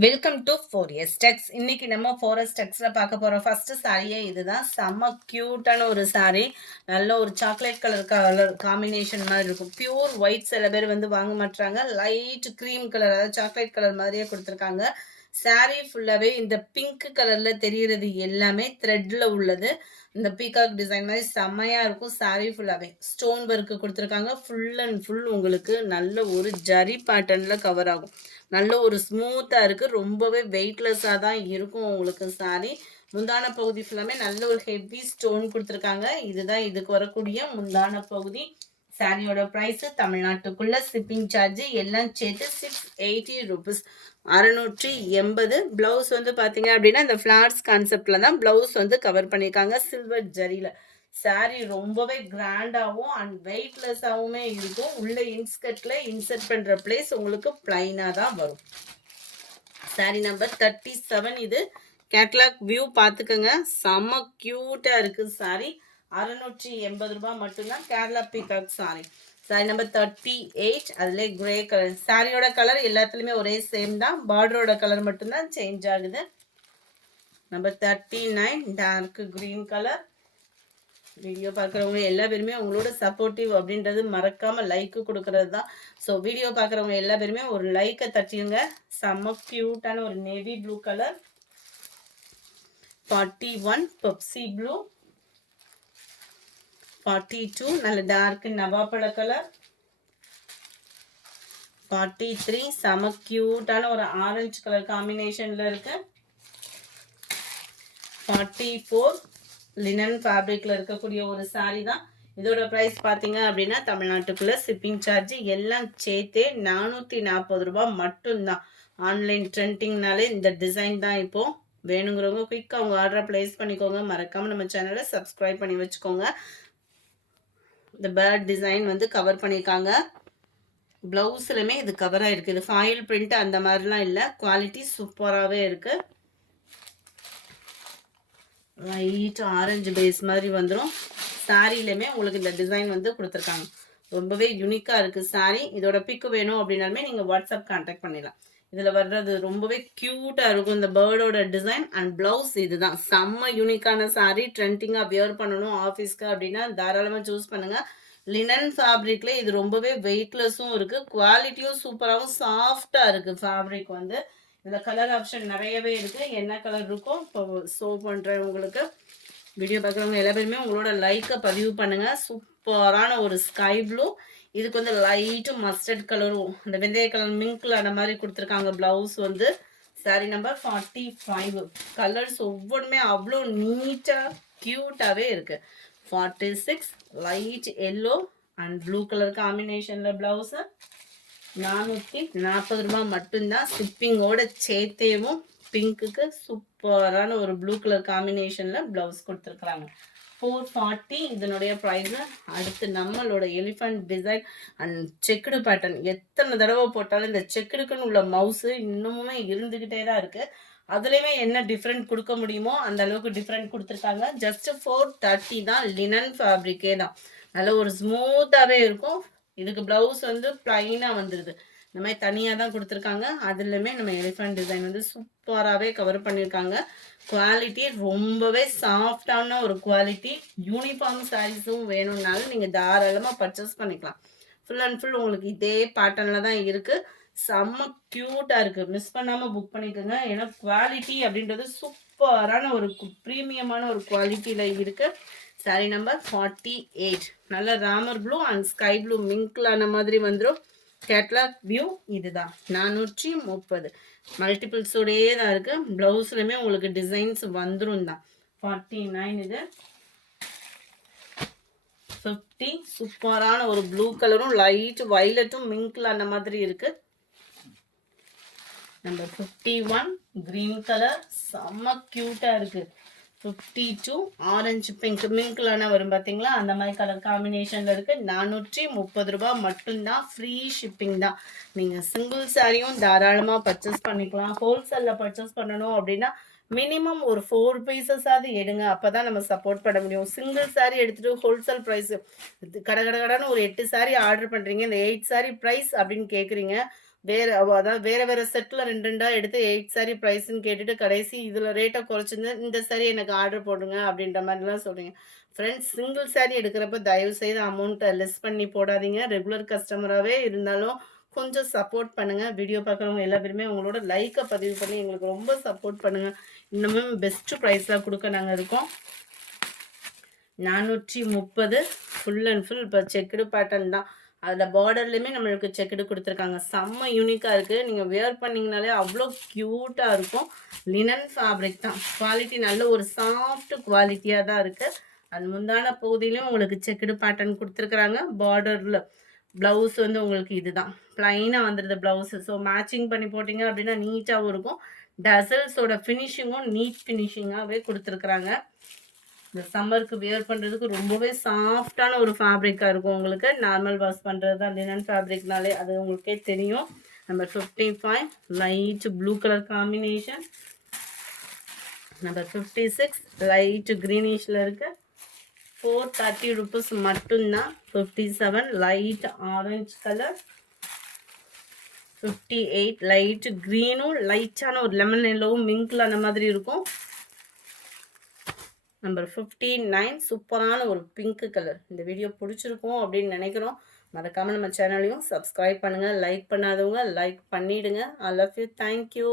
Welcome to 4S Tex. இன்னைக்கு நம்ம 4S Texல பார்க்க போற ஃபர்ஸ்ட் சாரியே இதுதான். செம்ம கியூட்டான ஒரு சாரி. நல்ல ஒரு சாக்லேட் கலர் காம்பினேஷன் மாதிரி இருக்கும். பியூர் ஒயிட் சில பேர் வந்து வாங்க மாட்டாங்க. லைட் கிரீம் கலர், அதாவது சாக்லேட் கலர் மாதிரியே கொடுத்துருக்காங்க. சாரி ஃபுல்லாவே இந்த பிங்க் கலர்ல தெரிகிறது எல்லாமே த்ரெட்ல உள்ளது. இந்த பீகாக் டிசைன் மாதிரி செம்மையா இருக்கும். சாரி ஃபுல்லாவே ஸ்டோன் ஒர்க் கொடுத்துருக்காங்க. ஃபுல் அண்ட் ஃபுல் உங்களுக்கு நல்ல ஒரு ஜரி பேட்டர்ன்ல கவர் ஆகும். நல்ல ஒரு ஸ்மூத்தா இருக்கு. ரொம்பவே வெயிட்லெஸ்ஸா தான் இருக்கும் உங்களுக்கு சாரி. முந்தான பகுதி ஃபுல்லாமே நல்ல ஒரு ஹெவி ஸ்டோன் கொடுத்துருக்காங்க. இதுதான் இதுக்கு வரக்கூடிய முந்தான பகுதி. சாரியோட பிரைஸ் தமிழ்நாட்டுக்குள்ள ஷிப்பிங் சார்ஜ் எல்லாம் சேர்த்து 680 ருபீஸ், 680. பிளவுஸ் வந்து பாத்தீங்க அப்படின்னா இந்த ஃபிளார்ஸ் கான்செப்ட்ல தான் பிளவுஸ் வந்து கவர் பண்ணியிருக்காங்க சில்வர் ஜரியில. சாரி ரொம்பவே கிராண்டாகவும் அண்ட் வெயிட்லெஸ்ஸாகவுமே இருக்கும். உள்ள இன்ஸ்கர்ட்ல இன்சர்ட் பண்ற பிளேஸ் உங்களுக்கு பிளைனா தான் வரும். Sorry number 37. இது கேட்லாக் வியூ பார்த்துக்கோங்க. செம்ம கியூட்டா இருக்கு சாரி. 680 ரூபாய் மட்டும்தான். Kerala peacock sorry. Sorry number 38. அதுல கிரே கலர். சாரியோட கலர் எல்லாத்துலயுமே ஒரே சேம் தான். பார்டரோட கலர் மட்டும்தான் சேஞ்ச் ஆகுது. Number 39 dark green colour. Video பார்க்குறவங்க எல்லா பேருமே உங்களோட சப்போர்ட்டிவ் அப்படின்றது மறக்காம லைக்கு கொடுக்கறது தான். ஸோ வீடியோ பார்க்குறவங்க எல்லா பேருமே ஒரு லைக்கை தட்டிடுங்க. செம்ம கியூட்டான ஒரு navy blue colour. 41 Pepsi blue. 42 நல்ல டார்க் நவாப்பழ கலர். 43 செம கியூட்டான ஒரு ஆரஞ்சு கலர் காம்பினேஷன்ல இருக்கு. 44 லினன் ஃபேப்ரிக்ல இருக்கக்கூடிய ஒரு சாரி தான். இதோட பிரைஸ் பார்த்தீங்க அப்படின்னா தமிழ்நாட்டுக்குள்ள ஷிப்பிங் சார்ஜ் எல்லாம் சேர்த்தே 440 ரூபாய் மட்டும்தான். ஆன்லைன் ட்ரெண்டிங்னாலே இந்த டிசைன் தான். இப்போ வேணுங்கிறவங்க குயிக்காக அவங்க ஆர்டரை பிளேஸ் பண்ணிக்கோங்க. மறக்காம நம்ம சேனலை சப்ஸ்கிரைப் பண்ணி வச்சுக்கோங்க. இந்த பேர்ட் டிசைன் வந்து கவர் பண்ணியிருக்காங்க. பிளவுஸ்லுமே இது கவர் ஆயிருக்கு. இது ஃபாயில் பிரிண்ட் அந்த மாதிரிலாம் இல்லை. குவாலிட்டி சூப்பராகவே இருக்கு. லைட் ஆரஞ்சு பேஸ் மாதிரி வந்துடும். சாரிலையுமே உங்களுக்கு இந்த டிசைன் வந்து கொடுத்துருக்காங்க. ரொம்பவே யூனிக்காக இருக்குது சாரி. இதோட பிக்கு வேணும் அப்படின்னாலுமே நீங்கள் வாட்ஸ்அப் கான்டாக்ட் பண்ணிடலாம். இதில் வர்றது ரொம்பவே க்யூட்டாக இருக்கும் இந்த பேர்டோட டிசைன் அண்ட் ப்ளவுஸ். இதுதான் செம்ம யூனிக்கான சாரி. ட்ரெண்டிங்காக வியர் பண்ணணும் ஆஃபீஸ்க்கு அப்படின்னா தாராளமாக சூஸ் பண்ணுங்கள். லினன் ஃபேப்ரிக்ல இது ரொம்பவே வெயிட்லெஸ்ஸும் இருக்குது. குவாலிட்டியும் சூப்பராகவும் சாஃப்டாக இருக்குது ஃபேப்ரிக் வந்து. இதில் கலர் ஆப்ஷன் நிறையவே இருக்குது. என்ன கலர் இருக்கோ இப்போ ஷோ பண்ணுறேன் உங்களுக்கு. வீடியோ பார்க்குறவங்க எல்லா பேருமே உங்களோட லைக்கை பதிவு பண்ணுங்கள். சூப்பரான ஒரு ஸ்கை ப்ளூ. இதுக்கு வந்து லைட்டு மஸ்டர்ட் கலரும் இந்த வெந்தய கலர் மிங்க்ல அந்த மாதிரி கொடுத்துருக்காங்க. ப்ளவுஸ் வந்து சாரி நம்பர் 45. கலர்ஸ் ஒவ்வொன்றுமே அவ்வளோ நீட்டாக க்யூட்டாகவே இருக்குது. 46 light yellow and blue colour காம்பினேஷனில் ப்ளவுஸு 440 ரூபாய் மட்டும்தான். ஷிப்பிங்கோட சேர்த்தேவும் பிங்க்குக்கு சூப்பரான ஒரு ப்ளூ கலர் காம்பினேஷனில் ப்ளவுஸ் கொடுத்துருக்குறாங்க. 440 இதனுடைய ப்ரைஸு. அடுத்து நம்மளோட elephant design and checked pattern. எத்தனை தடவை போட்டாலும் இந்த செக்குடுக்குன்னு உள்ள மவுஸு இன்னுமே இருந்துக்கிட்டே தான் இருக்குது. அதுலேயுமே என்ன டிஃப்ரெண்ட் கொடுக்க முடியுமோ அந்த அளவுக்கு டிஃப்ரெண்ட் கொடுத்துருக்காங்க. ஜஸ்ட் 430 தான். லினன் ஃபேப்ரிக்கே தான். நல்ல ஒரு ஸ்மூத்தாகவே இருக்கும். இதுக்கு ப்ளவுஸ் வந்து ப்ளைனாக வந்துடுது. இந்த மாதிரி தனியாக தான் கொடுத்துருக்காங்க. அதுலேயுமே நம்ம எலிஃபண்ட் டிசைன் வந்து சூப்பராகவே கவர் பண்ணியிருக்காங்க. குவாலிட்டி ரொம்பவே சாஃப்டான ஒரு குவாலிட்டி. யூனிஃபார்ம் சாரீஸும் வேணும்னாலும் நீங்கள் தாராளமாக பர்ச்சேஸ் பண்ணிக்கலாம். ஃபுல் அண்ட் ஃபுல் உங்களுக்கு இதே பேட்டர்னில் தான் இருக்குது. செம்ம க்யூட்டாக இருக்குது. மிஸ் பண்ணாமல் புக் பண்ணிக்கோங்க. ஏன்னா குவாலிட்டி அப்படின்றது சூப்பரான ஒரு ப்ரீமியமான ஒரு குவாலிட்டியில் இருக்குது. சாரி நம்பர் 48 நல்ல Ramar blue and sky blue மிங்க்லான மாதிரி வந்துடும். கேட்லாக் வியூ இதுதான். 430 மல்டிபிள்ஸோடையே தான் இருக்கு. பிளவுஸ்லையுமே உங்களுக்கு டிசைன்ஸ் வந்துடும் தான். 49 இது. 50 சூப்பரான ஒரு ப்ளூ கலரும் லைட் வயலட்டும் மிங்க்ல அந்த மாதிரி இருக்கு. நம்பர் 51 கிரீன் கலர் செம்ம கியூட்டா இருக்கு. 52 ஆரஞ்சு பிங்க் மிங்க்லான வரும் பார்த்தீங்களா, அந்த மாதிரி கலர் காம்பினேஷனில் இருக்குது. 430 ரூபாய் மட்டும்தான். ஃப்ரீ ஷிப்பிங் தான். நீங்கள் சிங்கிள் சாரியும் தாராளமாக பர்ச்சேஸ் பண்ணிக்கலாம். ஹோல்சேலில் பர்ச்சேஸ் பண்ணணும் அப்படின்னா மினிமம் ஒரு 4 பீசஸாவது எடுங்க. அப்போ தான் நம்ம சப்போர்ட் பண்ண முடியும். சிங்கிள் சாரி எடுத்துகிட்டு ஹோல்சேல் ப்ரைஸு கடைன்னு ஒரு 8 சாரி ஆர்டர் பண்ணுறீங்க. இந்த 8 சாரி ப்ரைஸ் அப்படின்னு கேட்குறீங்க. அதாவது வேற செட்ல 2 2 எடுத்து 8 சாரி பிரைஸ்ன்னு கேட்டுட்டு கடைசி இதுல ரேட்ட குறைச்சிருந்து இந்த சாரி எனக்கு ஆர்டர் போடுங்க அப்படின்ற மாதிரிலாம் சொல்றீங்க. ஃப்ரெண்ட்ஸ் சிங்கிள் சாரி எடுக்கிறப்ப தயவு செய்து அமௌண்ட்டை லெஸ் பண்ணி போடாதீங்க. ரெகுலர் கஸ்டமராகவே இருந்தாலும் கொஞ்சம் சப்போர்ட் பண்ணுங்க. வீடியோ பார்க்குறவங்க எல்லா பேருமே உங்களோட லைக்கை பதிவு பண்ணி எங்களுக்கு ரொம்ப சப்போர்ட் பண்ணுங்க. இன்னமும் பெஸ்ட் ப்ரைஸாக கொடுக்க நாங்கள் இருக்கோம். 430 ஃபுல் அண்ட் ஃபுல் இப்போ செக்குடு பேட்டர்ன் தான். அதில் பார்டர்லேயுமே நம்மளுக்கு செக்குடு கொடுத்துருக்காங்க. செம்ம யூனிக்காக இருக்குது. நீங்கள் வியர் பண்ணிங்கனாலே அவ்வளோ க்யூட்டாக இருக்கும். லினன் ஃபேப்ரிக் தான். குவாலிட்டி நல்ல ஒரு சாஃப்ட் குவாலிட்டியாக தான் இருக்குது. அது முந்தான பகுதியிலையும் உங்களுக்கு செக்குடு பேட்டர்ன் கொடுத்துருக்குறாங்க. பார்டரில் ப்ளவுஸ் வந்து உங்களுக்கு இதுதான் ப்ளைனாக வந்துடுது ப்ளவுஸு. ஸோ மேட்சிங் பண்ணி போட்டிங்க அப்படின்னா நீட்டாகவும் இருக்கும். டசல்ஸோட ஃபினிஷிங்கும் நீட் ஃபினிஷிங்காகவே கொடுத்துருக்குறாங்க. இந்த சம்மருக்கு வியர் பண்ணுறதுக்கு ரொம்பவே சாஃப்டான ஒரு ஃபேப்ரிக்காக இருக்கும். உங்களுக்கு நார்மல் வாஷ் பண்ணுறது தான் லினன் ஃபேப்ரிக்னாலே அது உங்களுக்கே தெரியும். Number 55 light blue colour combination. Number 56 light க்ரீனிஷில் இருக்குது. 430 rupees மட்டும்தான். 57 லைட் ஆரஞ்சு கலர். 58 லைட் க்ரீனும் லைட்டான ஒரு லெமன் எல்லோவும் மிங்கில் அந்த மாதிரி இருக்கும். நம்பர் 59 சூப்பரான ஒரு பிங்க் கலர். இந்த வீடியோ பிடிச்சிருக்கும் அப்படின்னு நினைக்கிறோம். மறக்காமல் நம்ம சேனலையும் சப்ஸ்கிரைப் பண்ணுங்கள். லைக் பண்ணாதவங்க லைக் பண்ணிவிடுங்க. I love you. தேங்க்யூ.